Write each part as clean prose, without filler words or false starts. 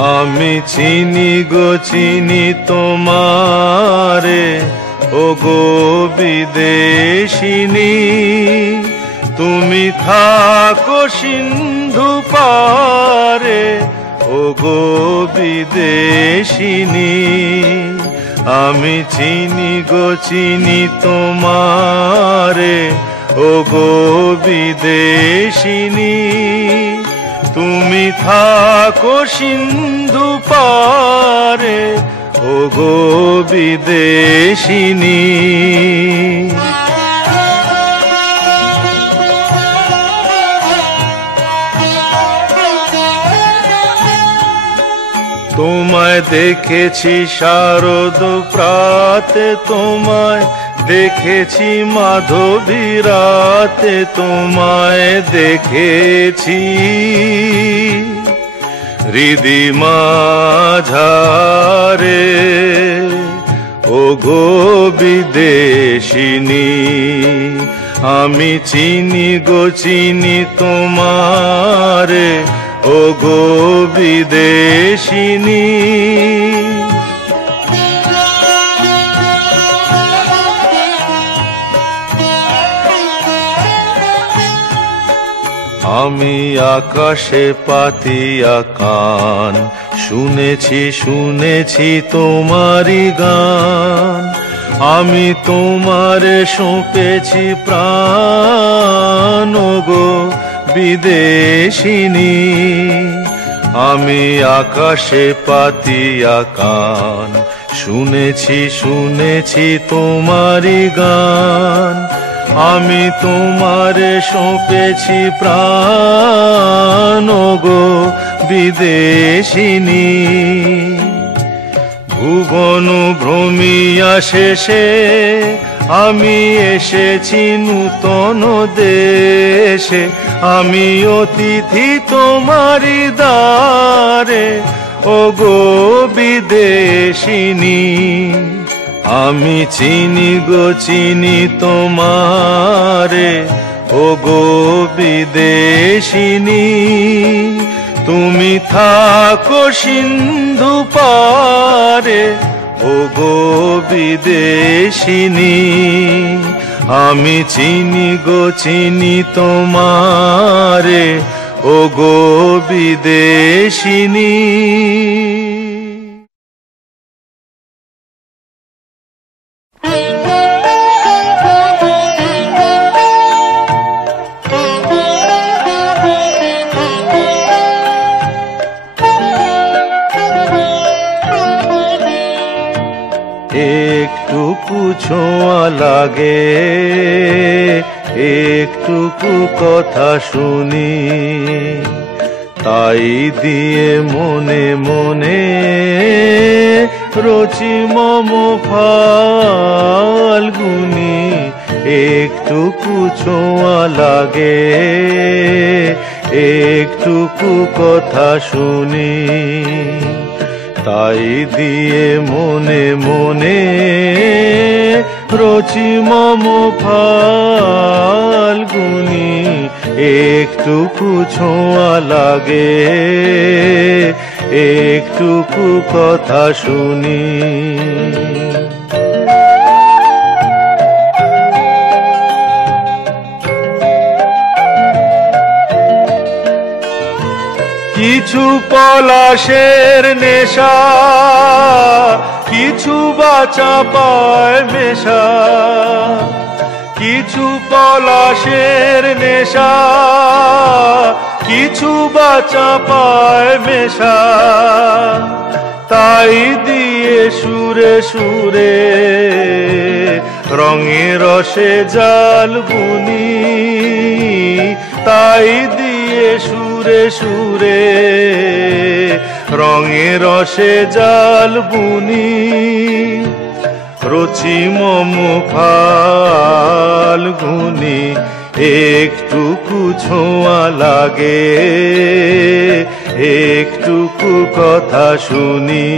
আমি চিনি গো চিনি তোমারে, ও গো বিদেশিনী। তুমি থাকো সিন্ধু পারে, ও গো বিদেশিনী। আমি চিনি গো চিনি তোমারে, ও গো বিদেশিনী। তুমি থাকো সিন্ধু পারে, ও গো বিদেশিনী। তোমায় দেখেছি শারদ প্রাতে, তোমায় দেখেছি মাধবী রাতে, তোমায় দেখেছি হৃদি মাঝারে, ও গো বিদেশিনী। আমি চিনি গো চিনি তোমারে, ও গো বিদেশিনী। আমি আকাশে পাতিয়া কান, শুনেছি শুনেছি তোমারি গান। আমি তোমারে সঁপেছি প্রাণ, ও গো বিদেশিনী। আমি আকাশে পাতিয়া কান, শুনেছি শুনেছি তোমারি গান। আমি তোমারে সঁপেছি প্রাণ, ও গো বিদেশিনী। ভুবন ভ্রমিয়া শেষে আমি এসেছি নূতন দেশে। আমি অতিথি তোমারি দ্বারে, ও গো বিদেশিনী। আমি চিনি গো চিনি তোমারে, ও গো বিদেশিনী। তুমি থাকো সিন্ধু পারে, ও গো বিদেশিনী। আমি চিনি গো চিনি তোমারে, ও গো বিদেশিনী। একটুকু ছোঁয়া লাগে, একটুকু কথা শুনি, তাই দিয়ে মনে মনে রচি মম ফাল্গুনি। একটুকু ছোঁয়া লাগে, একটুকু কথা শুনি, তাই দিয়ে মনে মনে রচি মম ফাল্গুনি। একটুকু ছোঁয়া লাগে, একটুকু কথা শুনি। কিছু পলাশের নেশা, কিছু বাচা পায় মেশা। কিছু পলাশের নেশা, কিছু বাচা পায় মেশা। তাই দিয়ে সুরে সুরে রঙে রসে জাল বুনি। তাই দিয়ে সুরে সুরে রঙে রসে জাল বুনি। রচি মম ফাল্গুনি। একটুকু ছোঁয়া লাগে, একটুকু কথা শুনি।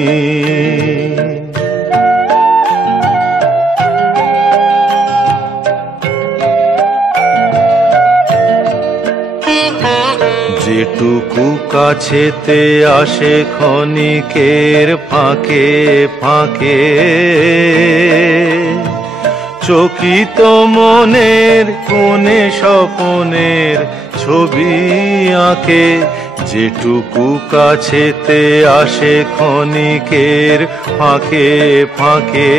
যেটুকু কাছেতে আসে ক্ষণিকের ফাঁকে ফাঁকে, চকিত মনের কোণে স্বপনের ছবি আঁকে। যেটুকু কাছেতে আসে ক্ষণিকের ফাঁকে ফাঁকে,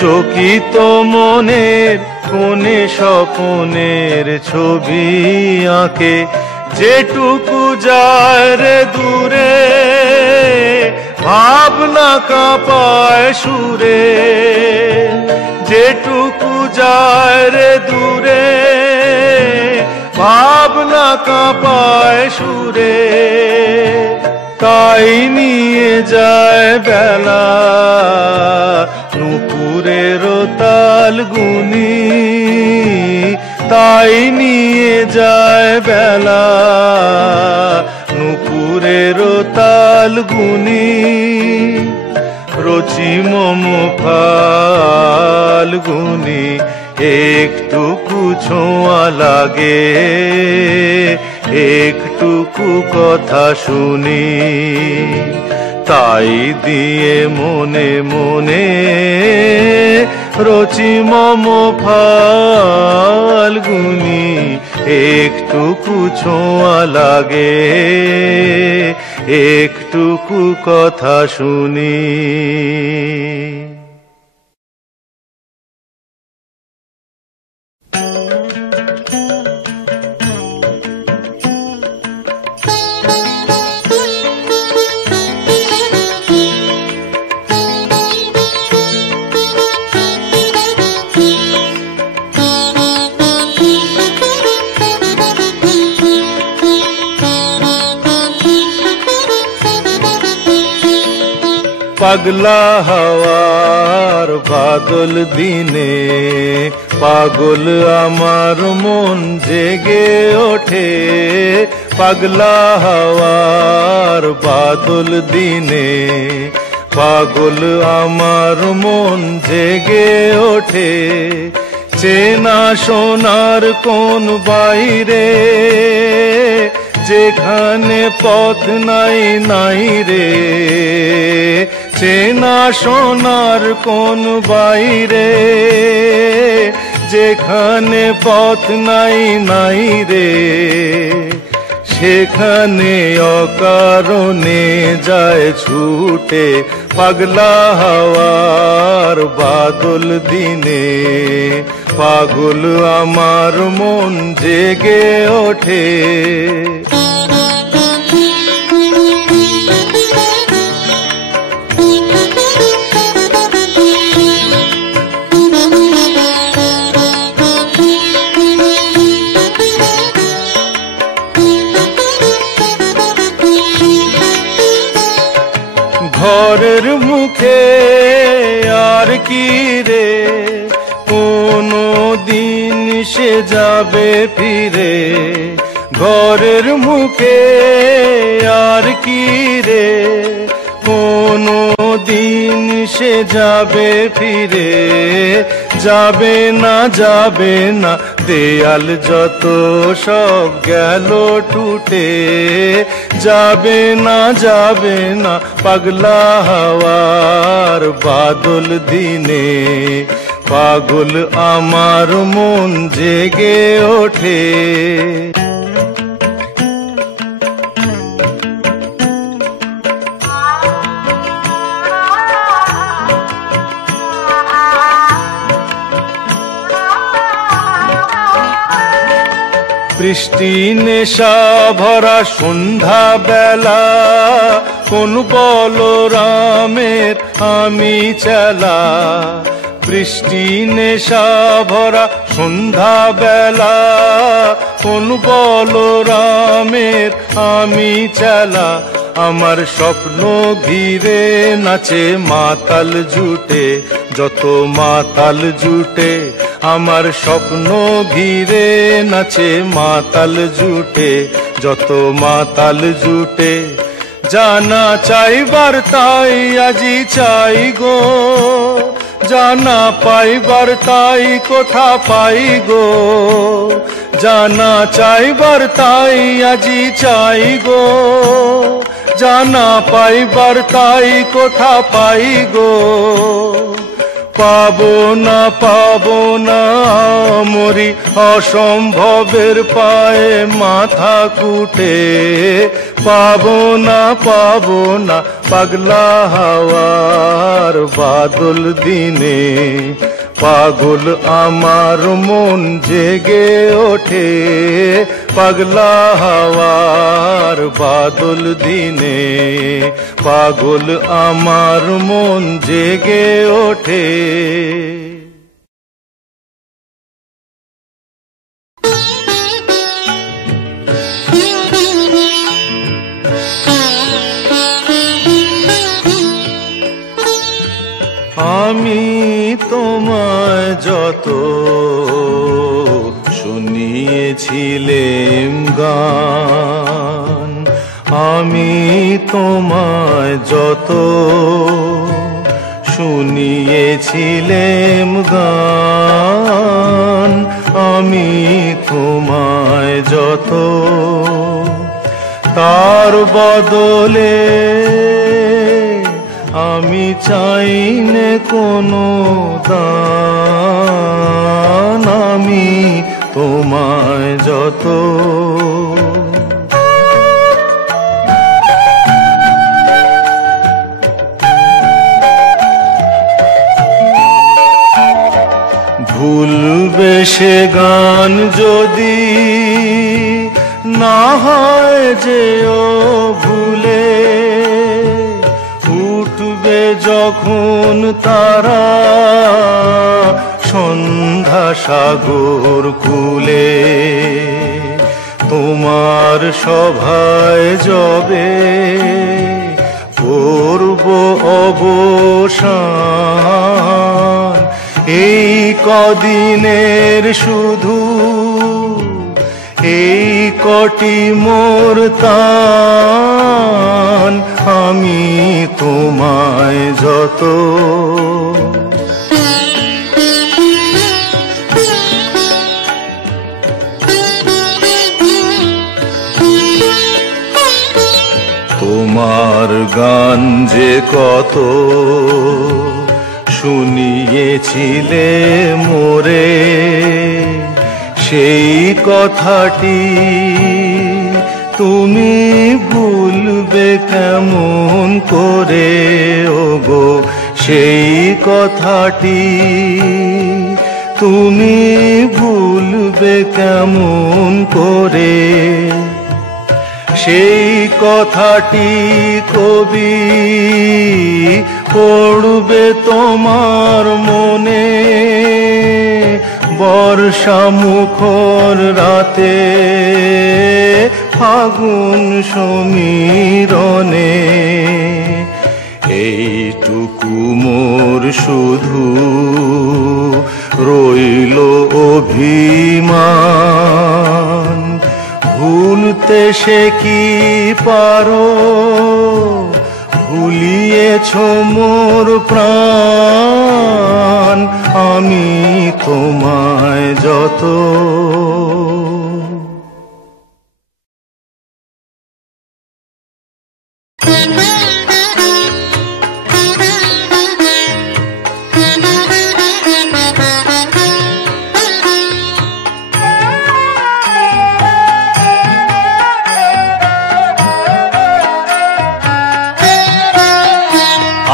চকিত মনের কোণে স্বপনের ছবি আঁকে। যেটুকু যায় রে দূরে ভাবনা কাঁপায় সুরে, যেটুকু যায় রে দূরে ভাবনা কাঁপায় সুরে, তাই নিয়ে যায় বেলা নুপুরের তাল গুনি, তাই নিয়ে যায় বেলা নুপুরের তাল গুনি। রচি মম ফাল্গুনি একটুকু ছোঁয়া লাগে, একটুকু কথা শুনি, তাই দিয়ে মনে মনে রচি মম ফাল্গুনি একটুকু ছোঁয়া লাগে, একটুকু কথা শুনি। পাগলা হাওয়ার বাদল দিনে পাগল আমার মন জেগে ওঠে। পাগলা হাওয়ার বাদল দিনে পাগল আমার মন জেগে ওঠে। চেনা সোনার কোন বাইরে যেখানে পথ নাই নাই রে, চেনা সোনার কোন বাইরে যেখানে পথ নাই নাই রে, সেখানে অকারণে যায় ছুটে। পাগলা হাওয়ার বাদল দিনে পাগল আমার মন জেগে ওঠে। ঘরের মুখে আর কি রে কোনো দিন সে যাবে ফিরে, ঘরের মুখে আর কি রে কোনো দিন সে যাবে ফিরে। যাবে না দেয়াল যত সব গেল টুটে। যাবে না পাগলা হাওয়ার বাদল দিনে পাগল আমার মন জেগে ওঠে। বৃষ্টি নেশা ভরা সন্ধ্যা বেলা কোন বলরামের আমি চেলা। বৃষ্টি নেশা ভরা সন্ধ্যা বেলা কোন বলরামের আমি চেলা। আমার স্বপ্ন ঘিরে নাচে মাতাল জুটে, যত মাতাল জুটে আমার স্বপ্ন ঘিরে নাচে মাতাল জুটে, যত মাতাল জুটে। জানা চাইবার তাই আজি চাই গো, জানা পাইবার তাই কোথা পাই গো, জানা চাইবার তাই আজি চাই গো, জানা পাইবার তাই কোথা পাই গো। পাবো না মরি অসম্ভবের পায়ে মাথা কুটে, পাবো না পাগলা হাওয়ার বাদল দিনে, পাগল আমার মন জেগে ওঠে, পাগলা হাওয়ার বাদল দিনে, পাগল আমার মন জেগে ওঠে। আমি তোমায় যত শুনিয়েছিলেম গান, আমি তোমায় যত শুনিয়েছিলেম গান, আমি তোমায় যত তার বদলে আমি চাইনে কোনো দান, আমি তোমায় যত ভুলবে সে গান যদি না হয় যেও ভুলে, উঠবে যখন তারা সন্ধ্যা সাগর কূলে, তোমার সভায় যবে করব অবসান, এই কদিনের শুধু এই কটি মোর তান, আমি তোমায় যত তোমার গান যে কত শুনিয়েছিলে মোরে, সেই কথাটি তুমি ভুলবে কেমন করে ওগো, সেই কথাটি তুমি ভুলবে কেমন করে। সেই কথাটি কবি পড়বে তোমার মনে, বর্ষা মুখর রাতে ফাগুন সমীরণে, এইটুকু মোর শুধু রইল অভিমান, ভুলতে সে কি পারো, ভুলিয়েছ মোর প্রাণ, আমি তোমায় যত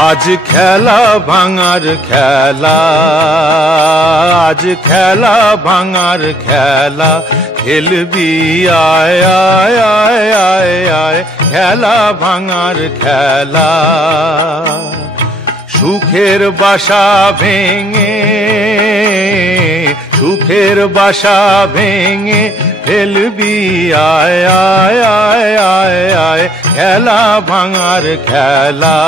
আজ খেলা ভাঙার খেলা, আজ খেলা ভাঙার খেলা, খেলবি আয় আয় আয় আয় আয়, খেলা ভাঙার খেলা। সুখের বাসা ভেঙে, সুখের বাসা ভেঙে ফেলবি আয় আয় আয় আয় আয়, খেলা ভাঙার খেলা।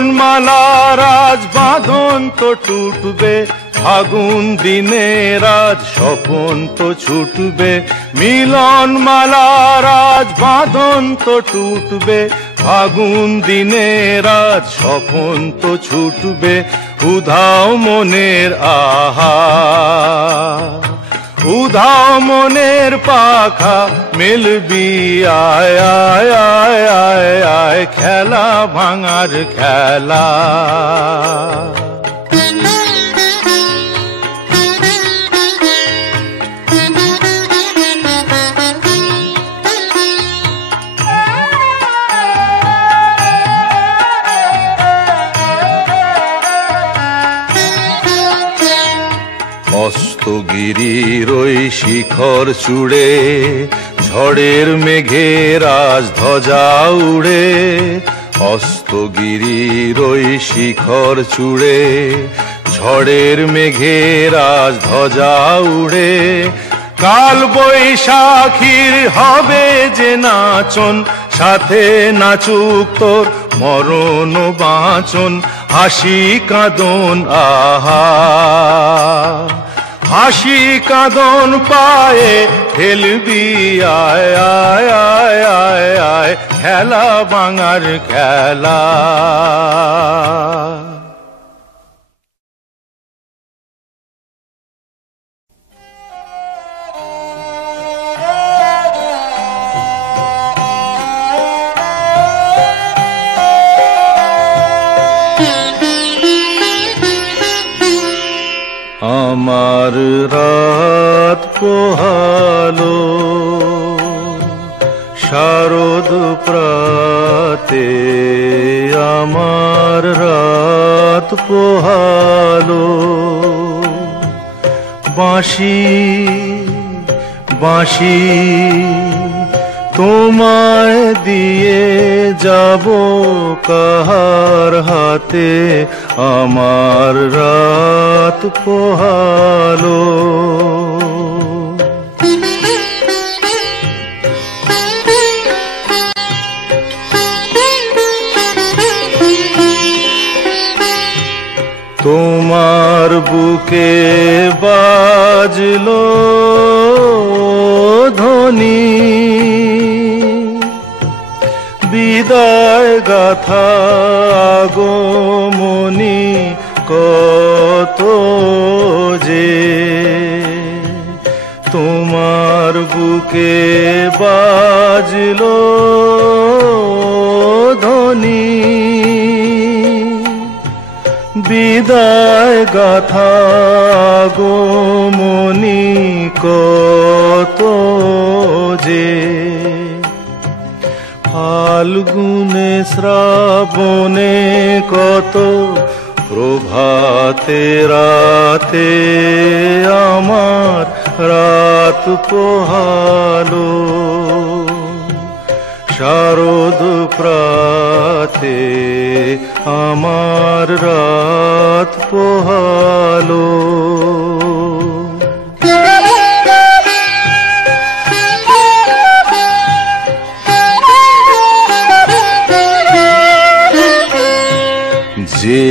মিলন মালার আজ বাঁধন তো টুটবে, ফাগুন দিনের আজ স্বপন তো ছুটবে। মিলন মালার আজ বাঁধন তো টুটবে, ফাগুন দিনের আজ স্বপন তো ছুটবে। উধাও মনের আহা, উধাও মনের পাখা মেলবি আয় আয় আয় আয় আয়, খেলা ভাঙার খেলা। অস্তগিরির ওই শিখর চূড়ে ঝড়ের মেঘের আজ ধ্বজা উড়ে। অস্তগিরির ওই শিখর চূড়ে ঝড়ের মেঘের আজ ধ্বজা উড়ে। কাল বৈশাখীর হবে যে নাচন, সাথে নাচুক তোর মরণ বাঁচন। হাসি কাঁদন আহা, হাসি কাঁদন পায়ে খেলবি আয় আয় আয় আয় আয়, খেলা ভাঙার খেলা। আমার রাত পোহালো শারদ প্রাতে, আমার রাত পোহালো। বাঁশি বাঁশি তোমায় দিয়ে যাব কাহার হাতে, আমার রাত পোহালো। তোমার বুকে বাজলো ধ্বনি, বিদায় গাথা আগমনী কত যে। তোমার বুকে বাজলো ধ্বনি, বিদায় গাথা আগমনী কত যে। ফাল্গুনে শ্রাবণে কত প্রভাতে রাতে, আমার রাত পোহালো। শারদ প্রাতে আমার রাত পোহালো। যে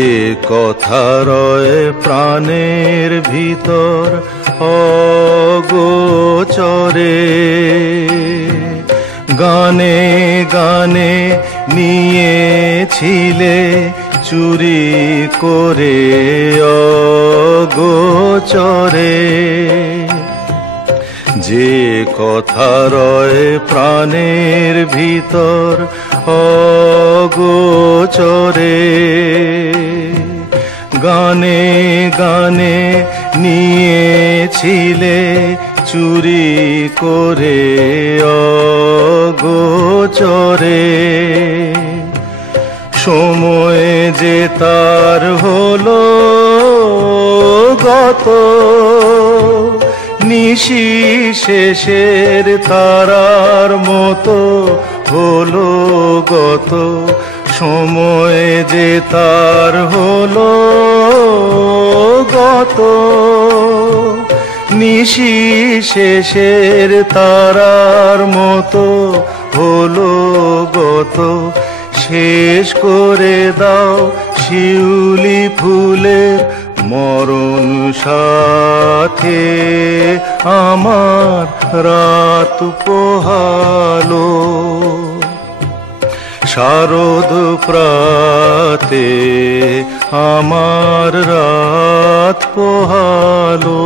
কথা রয় প্রাণের ভিতর অগোচরে, গানে গানে নিয়েছিলে চুরি করে অগোচরে। যে কথা রয় প্রাণের ভিতর অগোচরে, গানে গানে নিয়েছিলে চুরি করে অগোচরে। সময় যে তার হলো গত, নিশি শেষের তারার মতো হলো গত। সময় যে তার হলো গত, নিশি শেষের তারার মতো হলো গত। শেষ করে দাও শিউলি ফুলের মরণ সাথে আমার রাত পোহালো শারদ প্রাতে আমার রাত পোহালো।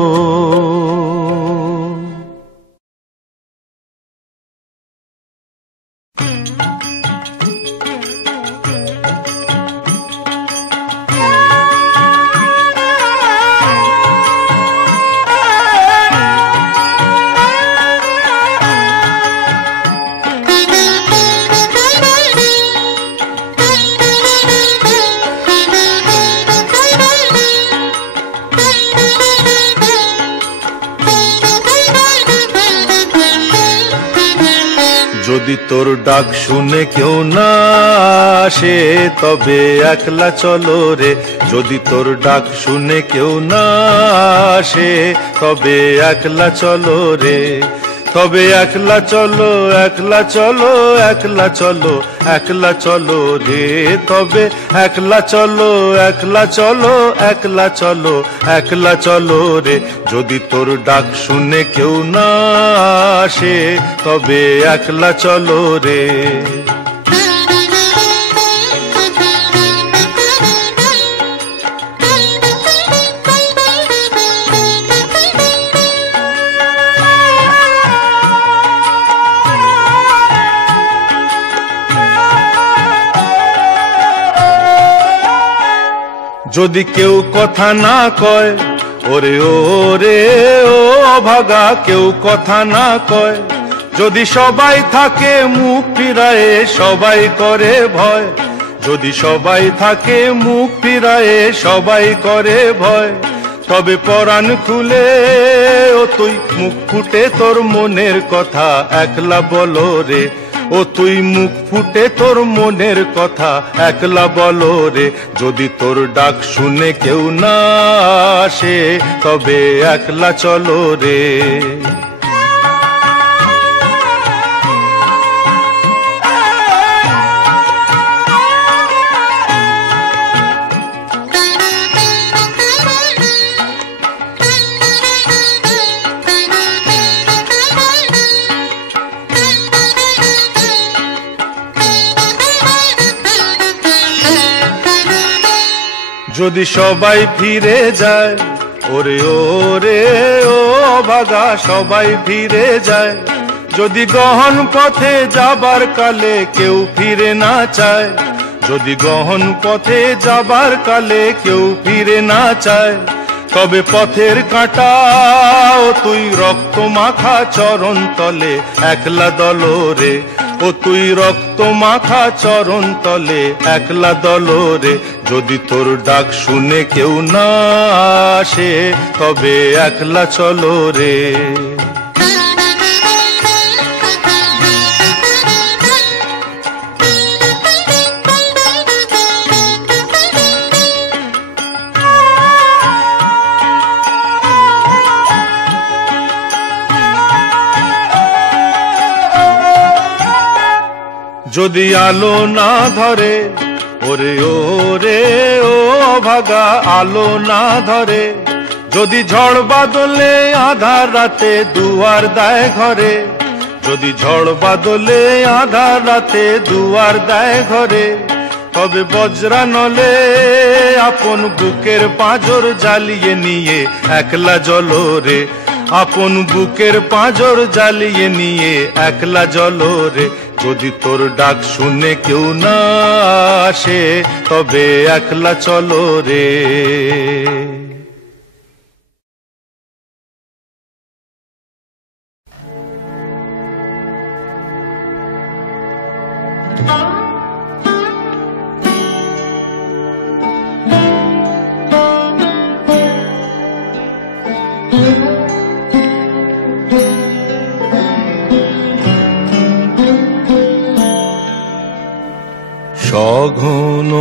যদি তোর ডাক শুনে কেউ না আসে তবে একলা চলো রে, যদি তোর ডাক শুনে কেউ না আসে তবে একলা চলো রে, তবে একলা চলো একলা চলো একলা চলো একলা চলো রে, তবে একলা চলো একলা চলো একলা চলো একলা চলো রে, যদি তোর ডাক শুনে কেউ না আসে তবে একলা চলো রে। যদি কেউ কথা না কয় ওরে ওরে ও অভাগা, কেউ কথা না কয়, যদি সবাই থাকে মুখ ফিরায়ে সবাই করে ভয়, যদি সবাই থাকে মুখ ফিরায়ে সবাই করে ভয়, তবে পরাণ খুলে ও তুই মুখ ফুটে তোর মনের কথা একলা বলো রে, ও তুই মুখ ফুটে তোর মনের কথা একলা বলো রে, যদি তোর ডাক শুনে কেউ না আসে তবে একলা চলো রে। যদি সবাই ফিরে যায় ওরে ওরে ও অভাগা, সবাই ফিরে যায়, যদি গহন পথে যাবার কালে কেউ ফিরে না চায়, যদি গহন পথে যাবার কালে কেউ ফিরে না চায়, তবে পথের কাঁটা ও তুই রক্ত মাখা চরণ তলে একলা দলো রে, ও তুই রক্ত মাখা চরণ তলে একলা দলো রে, যদি তোর ডাক শুনে কেউ না আসে তবে একলা চলো রে। যদি আলো না ধরে ওরে ওরে ও অভাগা, আলো না ধরে, যদি ঝড় বাদলে আধার রাতে দুয়ার দেয় ঘরে, যদি ঝড় বাদলে আধার রাতে দুয়ার দেয় ঘরে, তবে বজ্রা নলে আপন বুকের পাঁজর জ্বালিয়ে নিয়ে একলা জ্বলো রে, আপন বুকের পাঁজর জ্বালিয়ে নিয়ে একলা জ্বলো রে, যদি তোর ডাক শুনে কেউ না আসে তবে একলা চলো রে। সঘন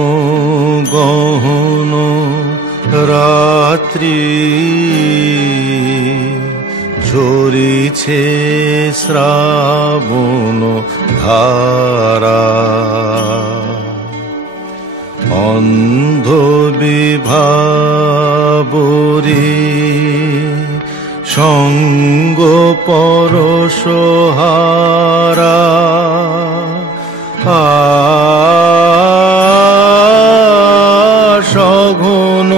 গহন রাত্রি ঝরিছে শ্রাবণ ধারা, করি সঙ্গ পরশহারা সঘন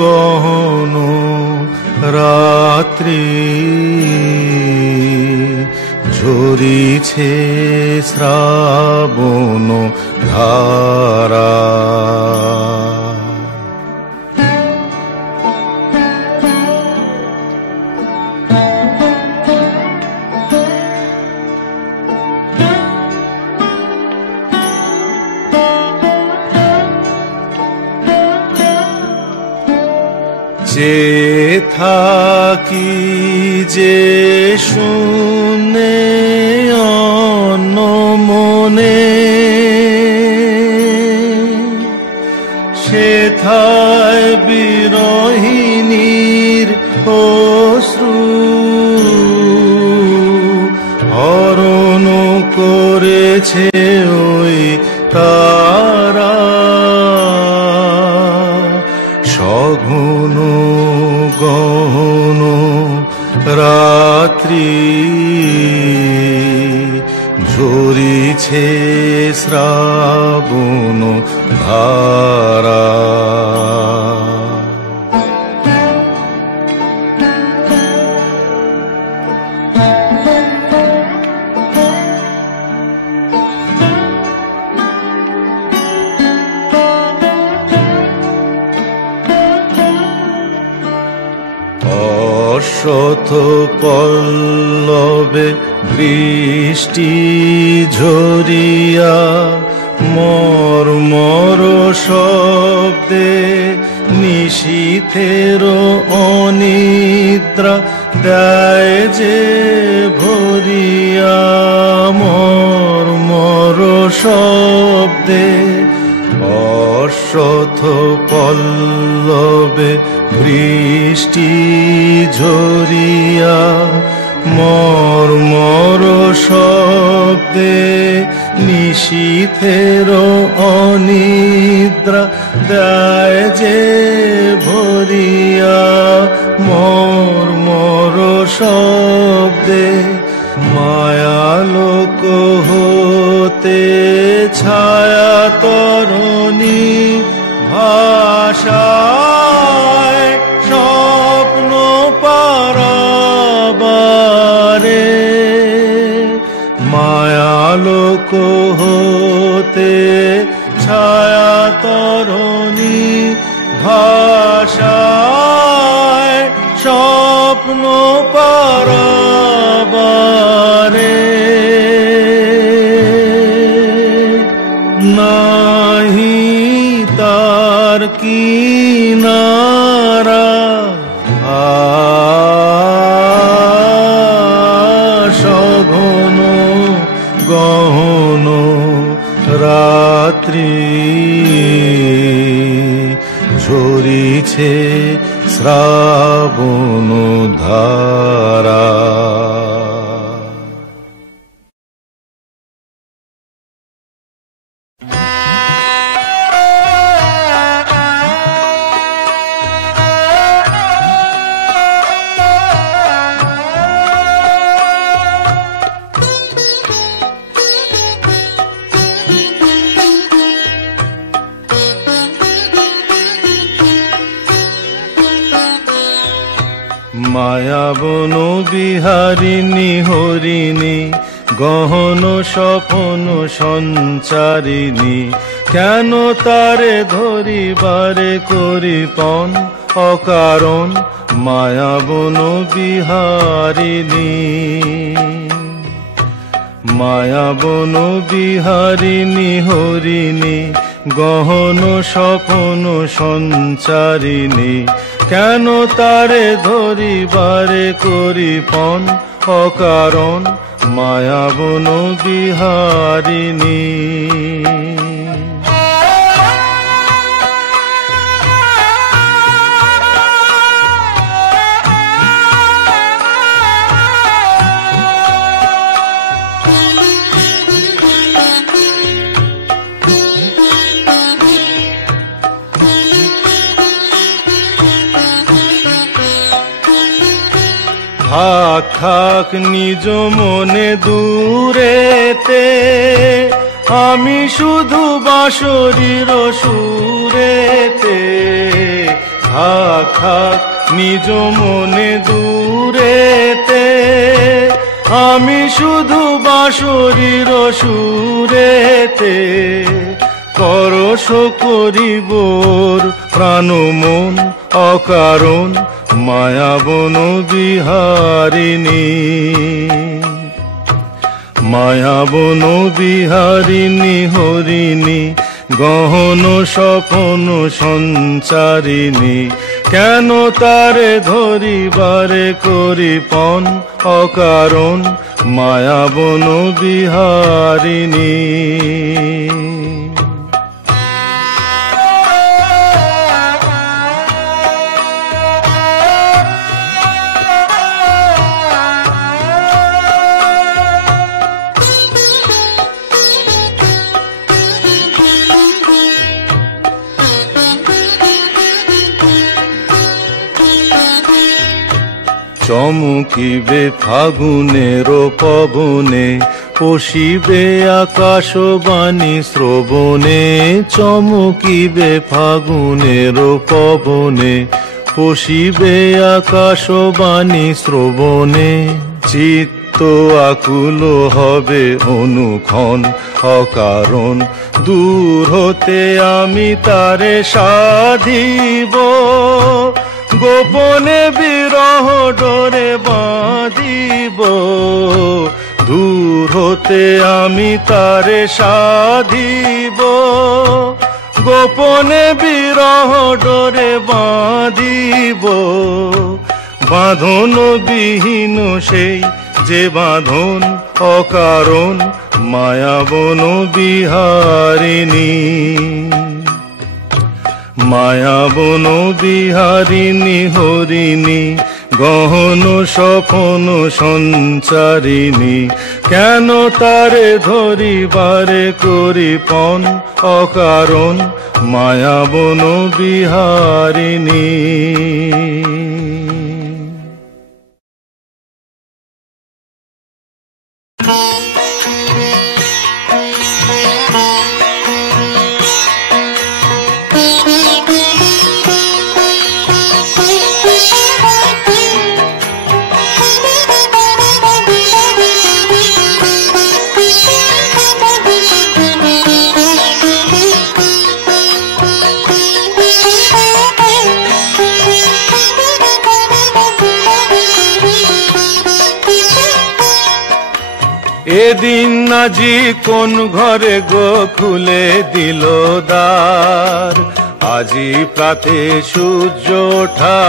গহন রাত্রি ঝরিছে শ্রাবণ ধারা যে থাকি যে শুনে অনমনে সেথায় বিরহিণীর অশ্রু হরণ করেছে ওই তারা সঘন গহন রাত্রি ঝরিছে শ্রাবণ ধারা শত পল্লবে বৃষ্টি ঝরিয়া মর্মর শব্দে নিশীথের অনিদ্রা দেয় যে ভরিয়া মর্মর শব্দে অশত পল্লবে বৃষ্টি ঝরিয়া মর্মর শব্দে নিশীথের অনিদ্রা দেয় যে ভরিয়া মর্মর শব্দে মায়ালোক হতে ছায়া তরণী ভাষায় স্বপ্ন পারাবারে মায়ালোক হতে ছায়া তরণী ভাষায় স্বপ্ন পারাবারে নাহি তার কিনারা সঘন গহন রাত্রি ঝরিছে শ্রাবণ ধারা মায়াবন বিহারিণী হরিণী গহন স্বপন সঞ্চারিণী কেন তারে ধরিবারে করিপন অকারণ মায়াবন বিহারিণী মায়াবন বিহারিণী হরিণী গহন স্বপন সঞ্চারিণী কেন তারে ধরিবারে করিপন অকারণ মায়াবন বিহারিণী থাক থাক নিজ মনে দূরেতে, আমি শুধু বাঁশরীর সুরেতে। থাক থাক নিজ মনে দূরেতে, আমি শুধু বাঁশরীর সুরেতে। পরশ করিবোর প্রাণ মন অকারণ, মায়াবন বিহারিণী। মায়াবন বিহারিণী হরিণী, গহন স্বপন সঞ্চারিণী। কেন তারে ধরিবারে করিপন অকারণ, মায়াবন বিহারিণী। চমকিবে ফাগুনের পবনে, পশিবে আকাশবাণী শ্রবণে। চমকিবে ফাগুনের পবনে, পশিবে আকাশবাণী শ্রবণে। চিত্ত আকুল হবে অনুক্ষণ অকারণ, দূর হতে আমি তারে সাধিব। গোপনে বিরহ ডোরে বাঁধিব, দূর হতে আমি তারে সাধিব। গোপনে বিরহ ডোরে বাঁধিব। বাঁধন বিহীন সেই যে বাঁধন অকারণ, মায়াবন বিহারিণী। মায়াবন বিহারিণী হরিণী, গহন স্বপন সঞ্চারিণী। কেন তারে ধরিবারে করিপন অকারণ, মায়াবন বিহারিণী। এদিন আজি কোন ঘরে গো খুলে দিল দ্বার, আজি প্রাতে সূর্য ওঠা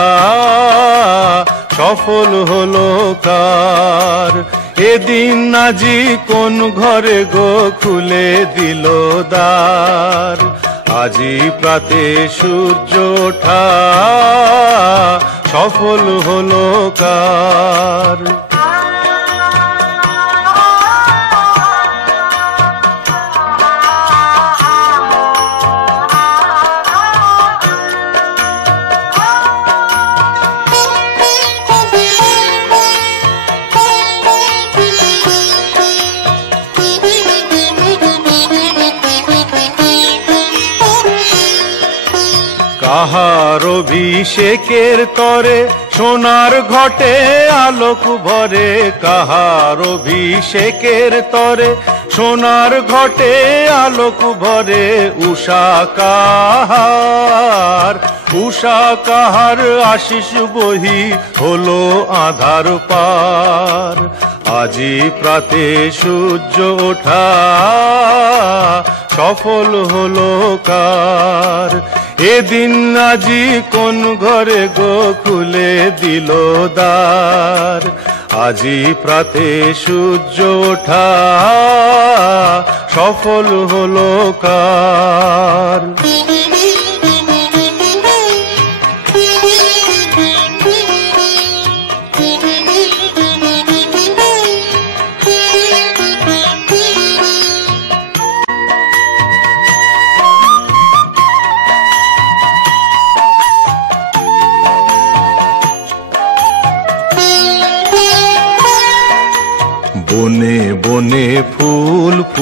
সফল হলো কার। এদিন আজি কোন ঘরে গো খুলে দিল দ্বার, আজি প্রাতে সূর্য ওঠা সফল হলো কার। কাহার অভিষেকের তরে সোনার ঘটে আলোক ভরে, কাহার অভিষেকের তরে সোনার ঘটে আলোক ভরে। উষা কাহার, উষা কাহার আশিস বহি হলো আধার পার, আজি প্রাতে সূর্য ওঠা সফল হলো কার। এদিন আজি কোন ঘরে গো খুলে দিল দ্বার, আজি প্রাতে সূর্য ওঠা সফল হলো কার।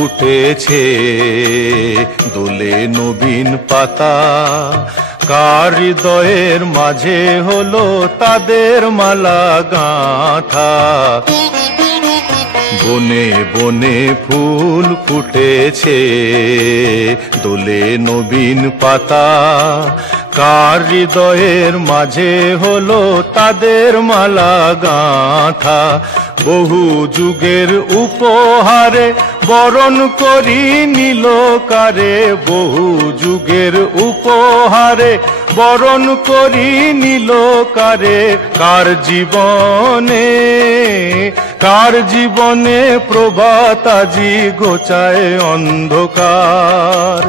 ফুটেছে, দোলে নবীন পাতা, কার হৃদয়ের মাঝে হলো তাদের মালা গাঁথা। বনে বনে ফুল ফুটেছে, দোলে নবীন পাতা, কার হৃদয়ের মাঝে হলো তাদের মালা গাঁথা। বহু যুগের উপহারে বরণ করি নিল কারে, বহু যুগের উপহারে বরণ করি নিল কারে। কার জীবনে, কার জীবনে প্রভাত আজি ঘোচায় অন্ধকার।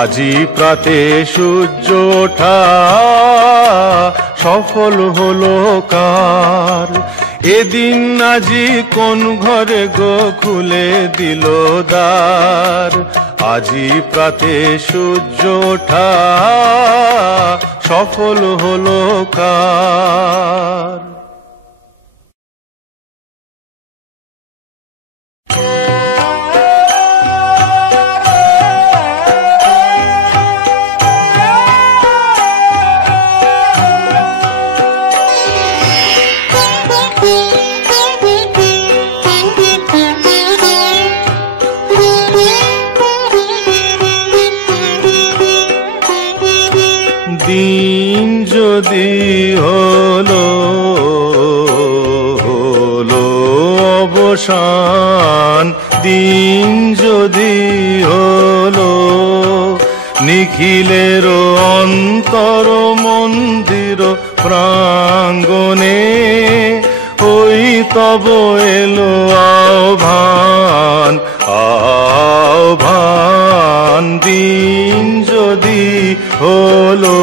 আজি প্রাতে সূর্য ওঠা সফল হলো কার। এদিন আজি কোন ঘরে গো খুলে দিল দ্বার। আজি প্রাতে সূর্য ওঠা সফল হলো কার। দিন যদি হলো হলো অবসান, দিন যদি হলো নিখিলের অন্তর মন্দির প্রাঙ্গণে, ওই তব এলো আহ্বান আহ্বান। দিন যদি হলো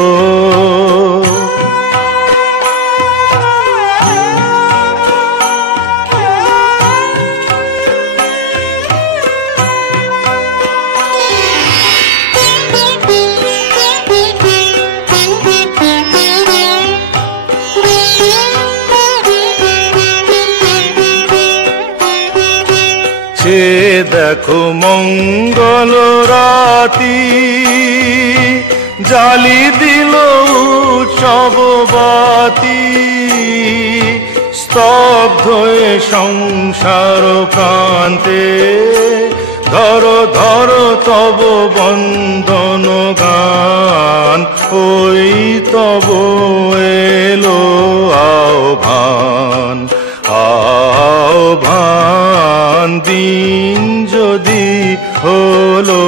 সে দেখো মঙ্গল রাতি, জালি দিল উৎসব বাতি। স্তব্ধ সংসার প্রান্তে ধরো ধরো তব বন্দন গান। ওই তব এলো আহ্বান আহ্বান। দিন যদি হলো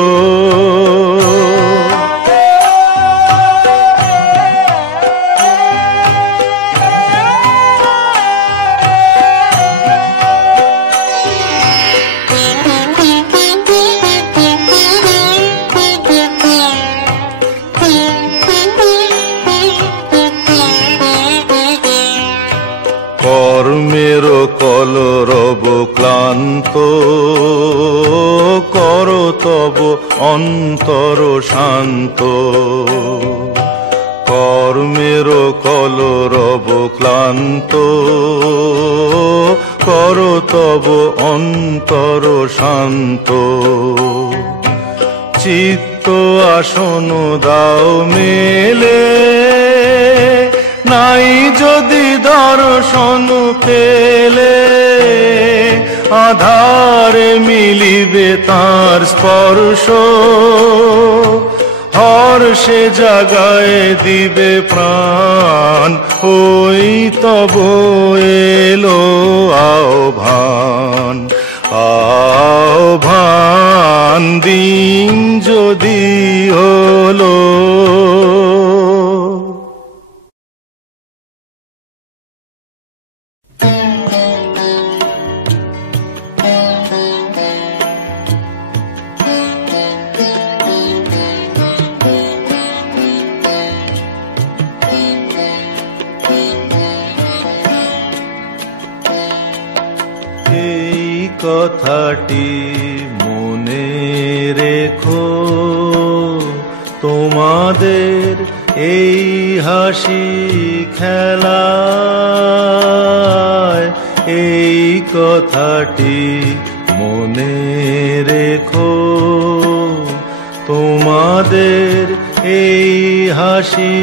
কর্মের কলরব ক্লান্ত, কর তব অন্তর শান্ত। কর্মের কলরব ক্লান্ত, কর তব অন্তর শান্ত। চিত্ত আসন দাও মেলে, নাই যদি দর্শন পেলে। আধারে মিলিবে তার স্পর্শ, হর্ষে জাগায় দিবে প্রাণ। ওই তব এলো আহ্বান আহ্বান। দিন যদি হলো কথাটি মনে রেখো, তোমাদের এই হাসি খেলায় এই কথাটি মনে রেখো। রেখো তোমাদের এই হাসি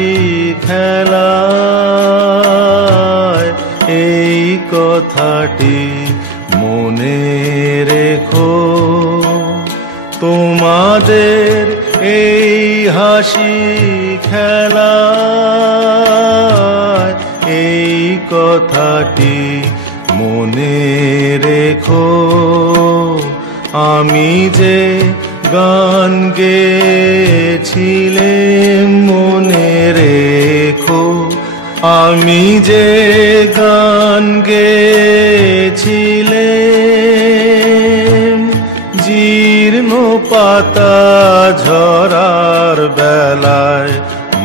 খেলায় এই কথাটি মনে রেখো তোমাদের এই হাসি খেলায় এই কথাটি মনে রেখো আমি যে গান গেয়েছিলাম মনে রেখো আমি যে গান গেয়েছিলাম জীর্ণ পাতা ঝরার বেলায়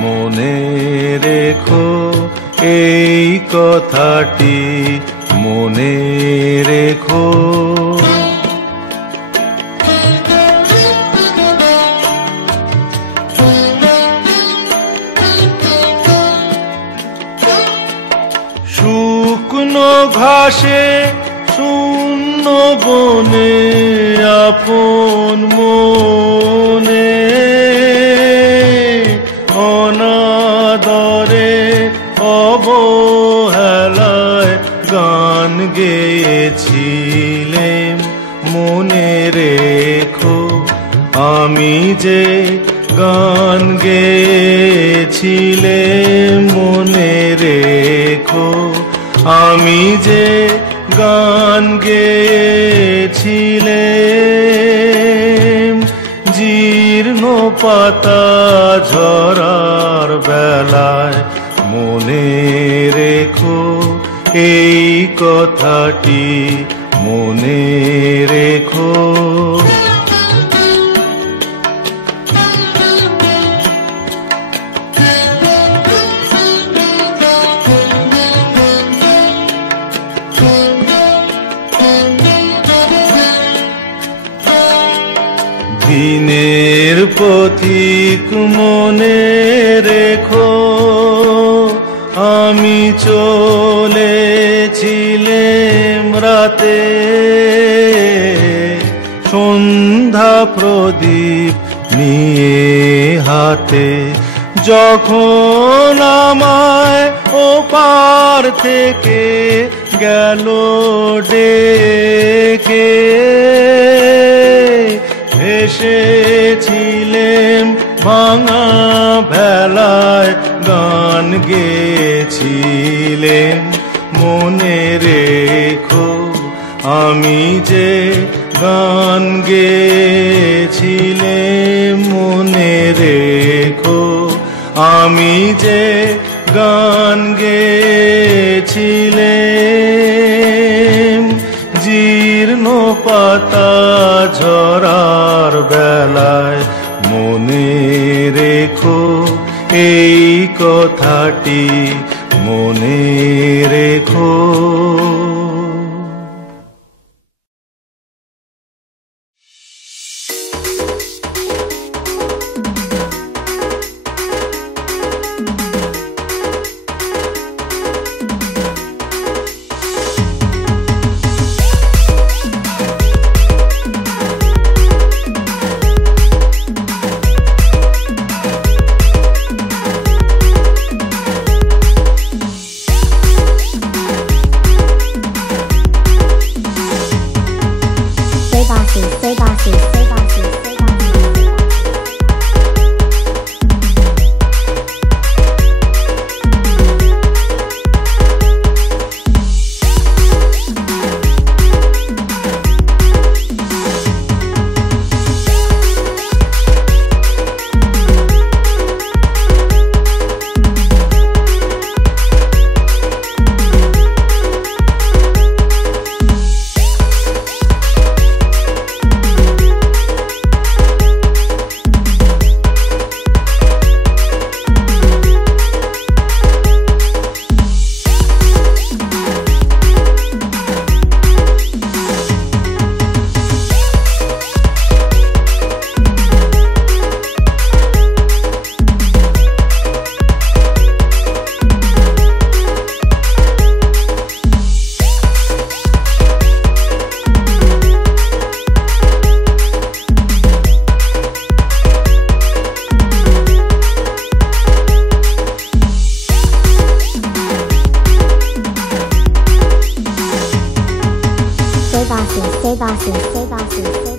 মনে রেখো এই কথাটি মনে রেখো শুকনো ঘাসে শূন্য বনে আপন মনে অনাদরে অবহেলায় গান গেয়েছিলাম মনে রেখো আমি যে গান গেয়েছিলাম মনে রেখো আমি যে গান গেয়েছিলাম জীর্ণ পাতা ঝরার বেলায় মনে রেখো এই কথাটি মনে রেখো দিনের পথিক মনে রেখো আমি চলেছিলাম রাতে সন্ধ্যা প্রদীপ নিয়ে হাতে যখন আমায় ওপার থেকে গেল ডেকে এসেছিলাম ভাঙা ভেলায় গান গেয়েছিলাম মনে রেখো আমি যে গান গেয়েছিলাম মনে রেখো আমি যে গান গেয়েছিলাম জীর্ণ পাতা ঝরার বেলায় মনে রেখো এই কথাটি মনে রেখো bossy, stay bossy, stay bossy, stay bossy.